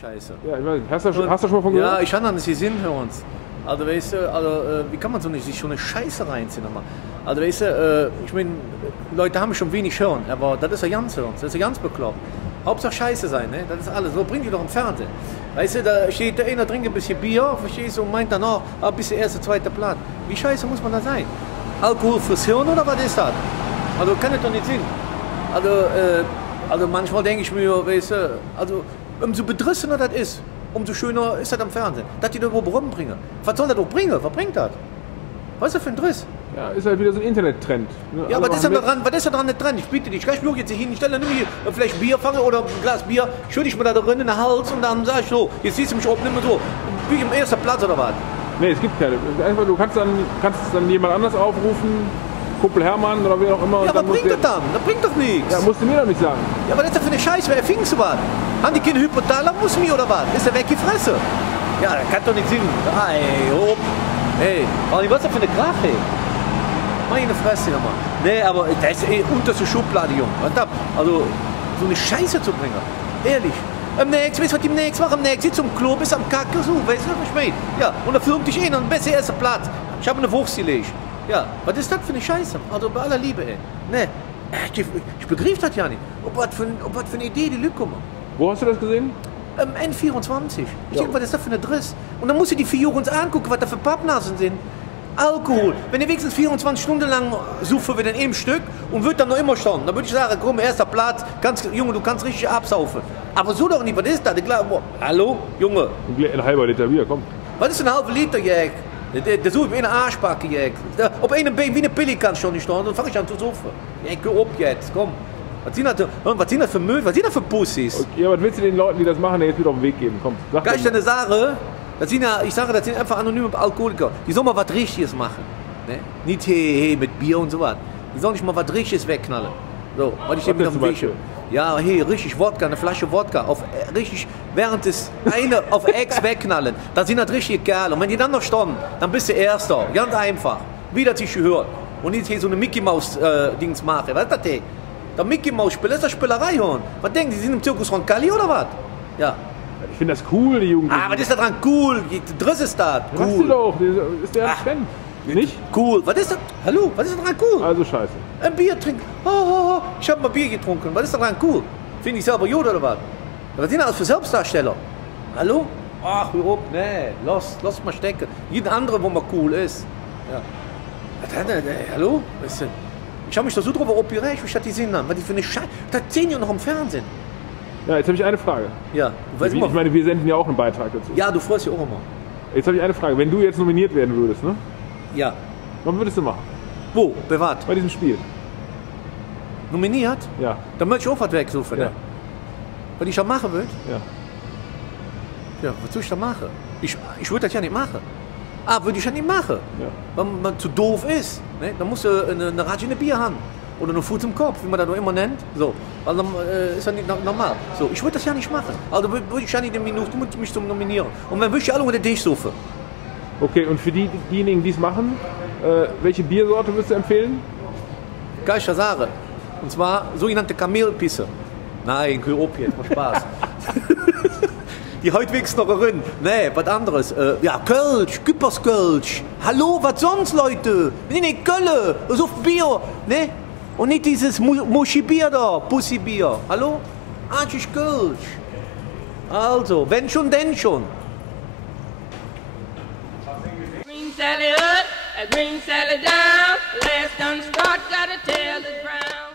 Scheiße. Ja, ich weiß nicht. Hast du schon mal von gehört? Ja, ich habe das gesehen für uns. Also, weißt du, wie kann man sich so eine Scheiße reinziehen nochmal? Also, weißt du, ich meine, Leute haben schon wenig hören, aber das ist ja ganz hören, das ist ja ganz bekloppt. Hauptsache Scheiße sein, ne? Das ist alles. So bringt die doch im Fernsehen. Weißt du, da steht der einer, trinkt ein bisschen Bier, verstehst du, und meint dann auch, ein bisschen erster, zweiter Platz. Wie scheiße muss man da sein? Alkohol fürs Hirn oder was ist das? Also, kann ich doch nicht sehen. Also manchmal denke ich mir, weißt du, also, umso bedrissener das ist, umso schöner ist das am Fernsehen. Dass die da überhaupt rumbringen. Was soll das doch bringen? Was bringt das? Was ist das für ein Driss? Ja, ist halt wieder so ein Internettrend. Ne? Ja, aber was ist da dran nicht dran? Ich bitte dich, ich schaue jetzt hier hin, ich stelle hier vielleicht Bier fange oder ein Glas Bier, schütte ich mir da drin in den Hals und dann sage ich so, jetzt siehst du mich oben, nimm mal so, wie im ersten Platz oder was? Nee, es gibt keine. Einfach, du kannst dann jemand anders aufrufen, Kumpel Hermann oder wer auch immer. Ja, aber bringt das dann? Das bringt doch nichts. Ja, musst du mir doch nicht sagen. Ja, aber das ist doch für eine Scheiße, wer erfing so was? Haben die keine Hypothalamus mir oder was? Ist der weg die Fresse? Ja, das kann doch nicht singen. Ey, hopp. Ey, was ist das für eine Krache? Meine Fresse nochmal. Nee, aber das ist unterste Schublade, Junge. Also, so eine Scheiße zu bringen. Ehrlich. Am nächsten, weißt du, was die nächsten machen? Am nächsten sitzt am Klo, bist am Kacke, so, weißt du, was ich meine? Ja, und da filmt dich und besser erster Platz. Ich habe eine Wurst gelegt. Ja, was ist das für eine Scheiße? Also bei aller Liebe, ey. Nee, ich begriff das ja nicht. Ob was für eine Idee die Leute kommen. Wo hast du das gesehen? N24. Ich denke, was ist das für eine Driss? Und dann musst du die 4 uns angucken, was da für Pappnasen sind. Alkohol. Wenn ihr wenigstens 24 Stunden lang suchen wir dann im Stück und wird dann noch immer stehen, dann würde ich sagen, komm, erster Platz, Junge, du kannst richtig absaufen. Aber so doch nicht, was ist das? Hallo, Junge? Ein halber Liter Bier, komm. Was ist ein halber Liter, Jäg? Der sucht wie eine Arschbacke, Jäg. Auf einem Bein wie eine Pille kannst du schon nicht stehen, dann fange ich an zu saufen. Jäg, geh ab jetzt, komm. Was sind das für Müll? Was sind das für Pussys? Okay, ja, was willst du den Leuten, die das machen, jetzt wieder auf den Weg geben? Komm, sag Kann ich dir eine Sache? Das sind ja, ich sage, das sind einfach anonyme Alkoholiker. Die sollen mal was Richtiges machen. Ne? Nicht hey, mit Bier und so was. Die sollen nicht mal was Richtiges wegknallen. So, weil ich dem wieder am Weg. Ja, hey, richtig Wodka, eine Flasche Wodka. Richtig, während des eine auf Ex wegknallen. Da sind das richtige Kerle. Und wenn die dann noch stehen, dann bist du Erster. Ganz einfach. Wie das sich gehört. Und nicht hier so eine Mickey Maus Dings machen. Was ist das denn? Der Mickey Maus Spiel, das ist eine Spielerei, Horn. Was denken Sie, sind im Zirkus von Kali oder was? Ja. Ich finde das cool, die Jugend. Ah, was ist da dran cool? Driss ist das. Cool. Sagst du doch, ist der Trend. Nicht? Cool. Was ist das? Hallo, was ist da dran cool? Also scheiße. Ein Bier trinken. Oh, ich habe mal Bier getrunken. Was ist da dran cool? Finde ich selber gut oder was? Was sind das für Selbstdarsteller? Hallo? Ach, hör auf. Nee, lass mal stecken. Jeden andere, wo man cool ist. Ja. Hallo? Ich habe mich da so drüber operiert, wie ich das gesehen habe. Was die für eine Scheiße. Das sehen ja noch im Fernsehen. Ja, jetzt habe ich eine Frage. Ja. Ich meine, wir senden ja auch einen Beitrag dazu. Ja, du freust dich auch immer. Jetzt habe ich eine Frage. Wenn du jetzt nominiert werden würdest, ne? Ja. Was würdest du machen? Wo? Bewahrt? Bei diesem Spiel. Nominiert? Ja. Dann möchte ich auch was wegsuchen. Ja. Ne? Was ich da machen will? Ja. Ja, was soll ich da machen? Ich würde das ja nicht machen. Ah, würde ich ja nicht machen. Ja. Weil man zu doof ist. Ne? Dann musst du eine Ratsch in eine Bier haben. Oder einen Fuß im Kopf, wie man das noch immer nennt. So. Also, ist ja nicht normal. So, ich würde das ja nicht machen. Also würde ich ja nicht in Minute mich zum nominieren. Und dann würde ich alle unter dich suchen. Okay, und für diejenigen, die es machen, welche Biersorte würdest du empfehlen? Kann ich das sagen. Und zwar sogenannte Kamelpisse. Nein, hör auf jetzt, mal Spaß. Die Hautwegsnockerin. Nee, was anderes. Ja, Kölsch, Küpperskölsch. Hallo, was sonst, Leute? Nee, nee, Kölle, so Bier. Ne? Und nicht dieses Muschi-Bier da, Pussy-Bier. Hallo? Arschig Kölsch. Also, wenn schon, denn schon. Green Sally up, a green Sally down. Last done start, gotta tell the ground.